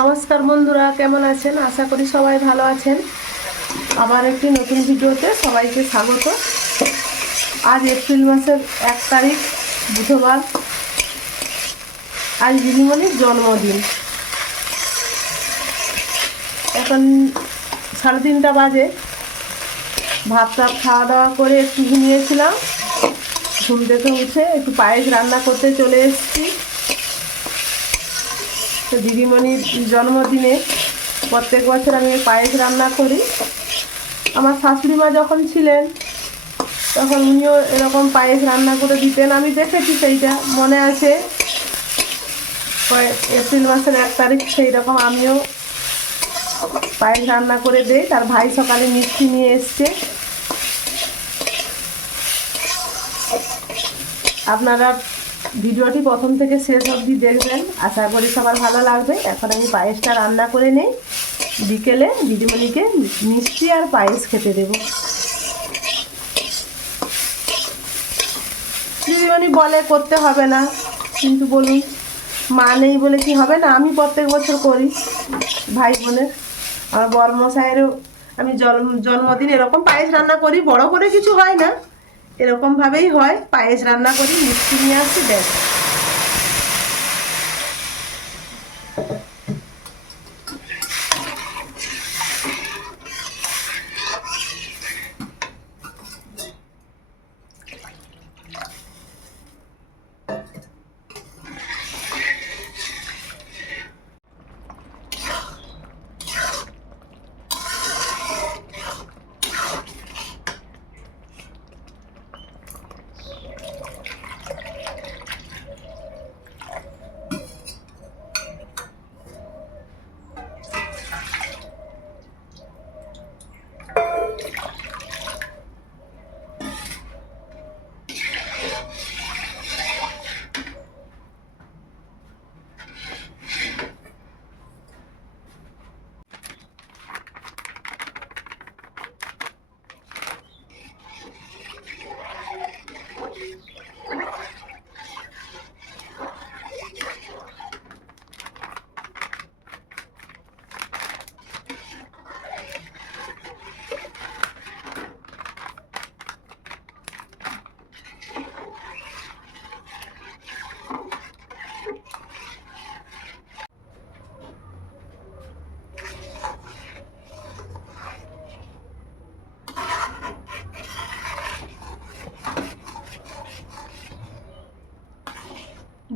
নমস্কার বন্ধুরা, কেমন আছেন? আশা করি সবাই ভালো আছেন। আবার একটি নতুন ভিডিওতে সবাইকে স্বাগত। আজ এপ্রিল মাসের 1 তারিখ, বুধবার। আজ দিদিমণির জন্মদিন। এখন 3:30 বাজে। ভাত খাওয়া দাওয়া করে একটু ঘুমিয়েছিলাম। ঘুম থেকে উঠে একটু পায়েস রান্না করতে চলে এসেছি। তো দিদিমণির জন্মদিনে প্রত্যেক বছর আমি পায়েস রান্না করি। আমার শাশুড়ি মা যখন ছিলেন তখন উনিও এরকম পায়েস রান্না করে দিতেন, আমি দেখেছি, সেইটা মনে আছে। এপ্রিল মাসের 1 তারিখ সেই রকম আমিও পায়েস রান্না করে দিই। তার ভাই সকালে মিষ্টি নিয়ে এসছে। আপনারা ভিডিওটি প্রথম থেকে শেষ অবধি দেখবেন, আশা করি সবার ভালো লাগবে। এখন আমি পায়েসটা রান্না করে নেই, বিকেলে দিদিমণিকে মিষ্টি আর পায়েস খেতে দেব। দিদিমণি বলে করতে হবে না, কিন্তু বলুন, মা নেই বলে কি হবে না? আমি প্রত্যেক বছর করি ভাই বোনের। আমার বড়মশাইয়েরও আমি জন্মদিন এরকম পায়েস রান্না করি। বড় করে কিছু হয় না, এরকমভাবেই হয়। পায়েস রান্না করি, মিষ্টি নিয়ে আসি, ব্যাস।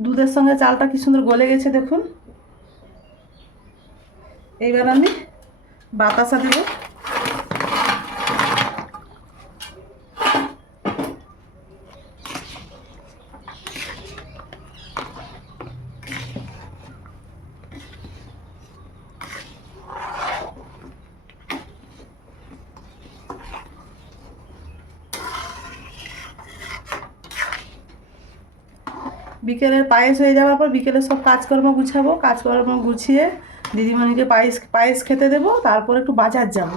দুধের সঙ্গে চালটা কি সুন্দর গলে গেছে দেখুন। এইবার আমি বাতাসা দেব। বিকেলের পায়েস হয়ে যাওয়ার পর বিকেলে সব কাজকর্ম গুছাবো। কাজকর্ম গুছিয়ে দিদিমণিকে পায়েস খেতে দেবো। তারপর একটু বাজার যাব।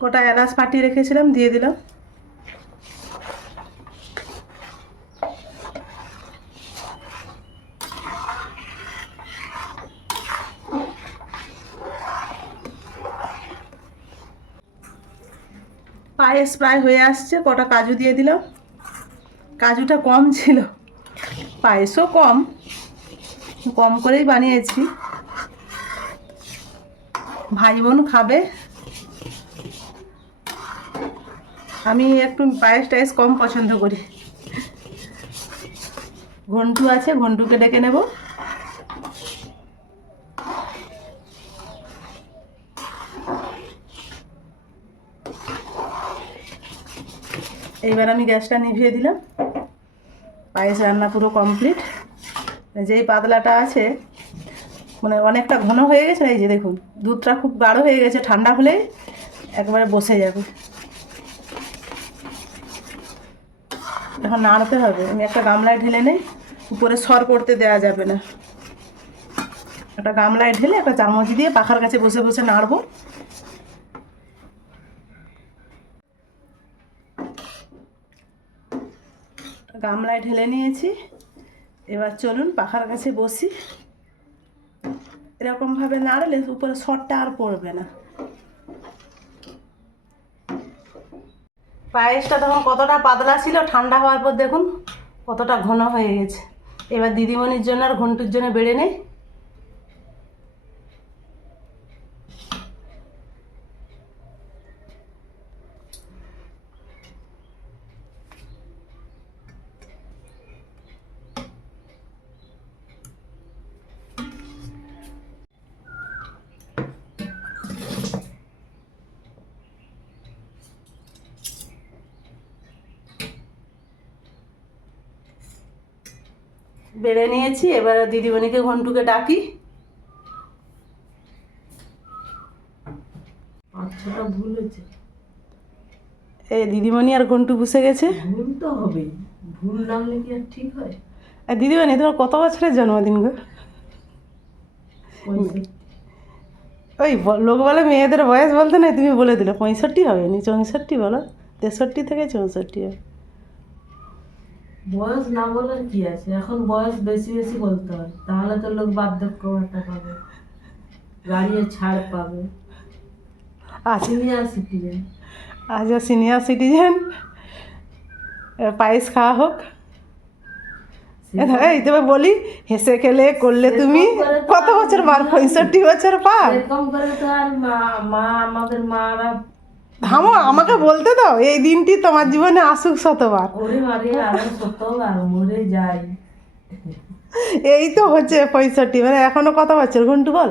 গোটা এলাচ ফাটিয়ে রেখেছিলাম, দিয়ে দিলাম। পায়েস প্রায় হয়ে আসছে, কটা কাজু দিয়ে দিলাম। কাজুটা কম ছিল, পায়েসও কম কম করেই বানিয়েছি। ভাই বোন খাবে। আমি একটু পায়েস টায়েস কম পছন্দ করি। ঘন্টু আছে, ঘন্টুকে ডেকে নেব। এইবার আমি গ্যাসটা নিভিয়ে দিলাম। পায়েস রান্না পুরো কমপ্লিট। যেই পাতলাটা আছে, মানে অনেকটা ঘন হয়ে গেছে। এই যে দেখুন, দুধটা খুব গাঢ় হয়ে গেছে। ঠান্ডা হলেই একবারে বসে যাবে। এখন নাড়তে হবে। আমি একটা গামলায় ঢেলে নেই, উপরে সর পড়তে দেওয়া যাবে না। একটা গামলায় ঢেলে একটা চামচ দিয়ে পাখার কাছে বসে বসে নাড়বো। গামলায় ঢেলে নিয়েছি। এবার চলুন পাখার কাছে বসি। এরকমভাবে নাড়লে উপরে সরটা আর পড়বে না। পায়েসটা তখন কতটা পাতলা ছিল, ঠান্ডা হওয়ার পর দেখুন কতটা ঘন হয়ে গেছে। এবার দিদিমণির জন্য আর ঘন্টুর জন্য বেড়ে নেই। বেড়ে নিয়েছি। এবার দিদিমণিকে ঘন্টুকে ডাকি। আচ্ছাটা ভুল হয়েছে। এই দিদিমণি আর ঘন্টু বসে গেছে। ভুল তো হবে, ভুল না হলে কি আর ঠিক হয়? আর দিদিমণি তোমার কত বছরের জন্মদিন গো? ওই লোক বলে মেয়েদের বয়স বলতে নাই, তুমি বলে দিলে 65 হবে নি, 64 বলো, 63 থেকে 64 হবে। বয়স না বলার কি আছে, এখন বয়স বেশি বেশি বলতে হয়, তাহলে তো লোক বার্ধক্য ভাতা পাবে, গাড়ির ছাড় পাবে। Senior citizen. আচ্ছা সিনিয়র সিটিজেন, পায়েস খাওয়া হোক। এই তবে বলি, হেসে খেলে করলে তুমি কত বছর মার? 65 বছর পার। এরকম করে তো আর মা আমাদের মারা। থামো, আমাকে বলতে দাও। এই দিনটি তোমার জীবনে আসুক শতবার। ওরে মারে, আরো শতবার মরে যাই। এই তো হচ্ছে 65, মানে এখনো কত বছর ঘন্টু বল?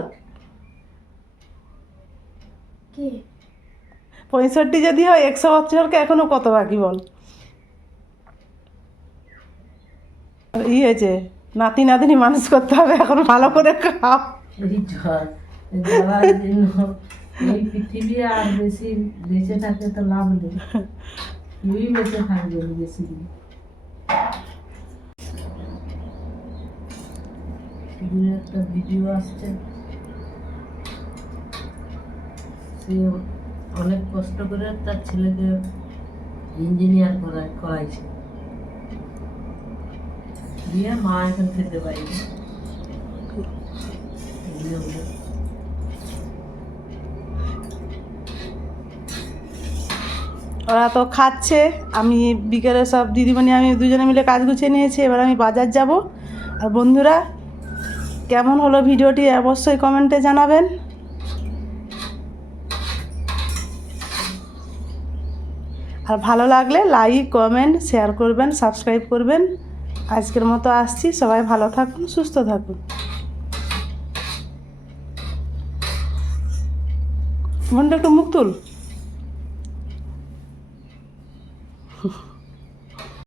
65 যদি হয় 100 বছরকে এখনো কত বাকি বল? হয়েছে, নাতি নাতনি মানুষ করতে হবে, এখন ভালো করে খাও। এই যাওয়ার জন্য এই পৃথিবী আর বেশি বেঁচে থাকতে তো লাভ নেই, কেউই বেঁচে থাকবে না বেশি দিন। দূরে একটা ভিডিও আসছে, সে অনেক কষ্ট করে তার ছেলেকে ইঞ্জিনিয়ার করাইছে, দিয়ে মা এখন খেতে পাইনি। ওরা তো খাচ্ছে, আমি বিকেলে সব দিদিমণি আমি দুজনে মিলে কাজ গুছিয়ে নিয়েছি। এবার আমি বাজার যাব। আর বন্ধুরা, কেমন হলো ভিডিওটি অবশ্যই কমেন্টে জানাবেন। আর ভালো লাগলে লাইক, কমেন্ট, শেয়ার করবেন, সাবস্ক্রাইব করবেন। আজকের মতো আসছি, সবাই ভালো থাকুন, সুস্থ থাকুন। মনটা একটু মুখ তুল।